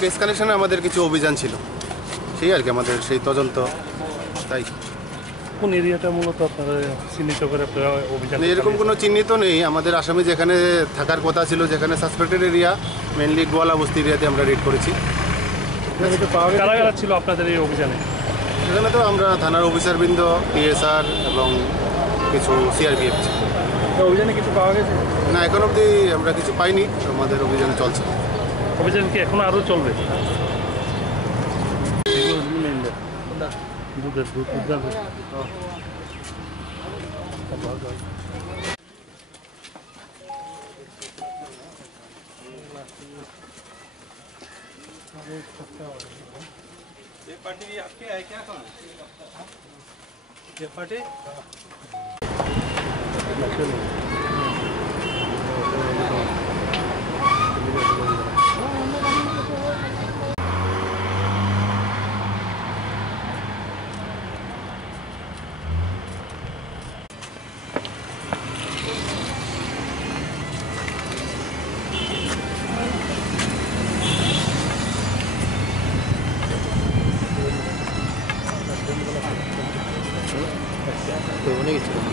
Case কানেকশনে আমাদের কিছু অভিযান ছিল, সেই আর কি আমাদের সেই তদন্ত। তাই কোন এরিয়াটা মূলত আপনারা চিহ্নিত করে আপনারা অভিযান? এরকম কোনো চিহ্নিত নেই। আমাদের আসামি যেখানে থাকার কথা ছিল, যেখানে সাসপেক্টেড এরিয়া, মেনলি গোয়ালা বস্তি এরিয়াতে আমরা রেড করেছি। কারা কারা ছিল আপনাদের এই অভিযানে? সেখানে তো আমরা থানার অফিসারবৃন্দ, পিএসআর এবং কিছু সিআরপিএফ। অভিযানে কিছু পাওয়া গেছে না, এখন অবধি আমরা কিছু পাইনি। আমাদের অভিযান চলছে। অভিযান কি এখনো আরও চলবে? ये पार्टी भी आपके है क्या? कौन ये पार्टी? অনেক কিছু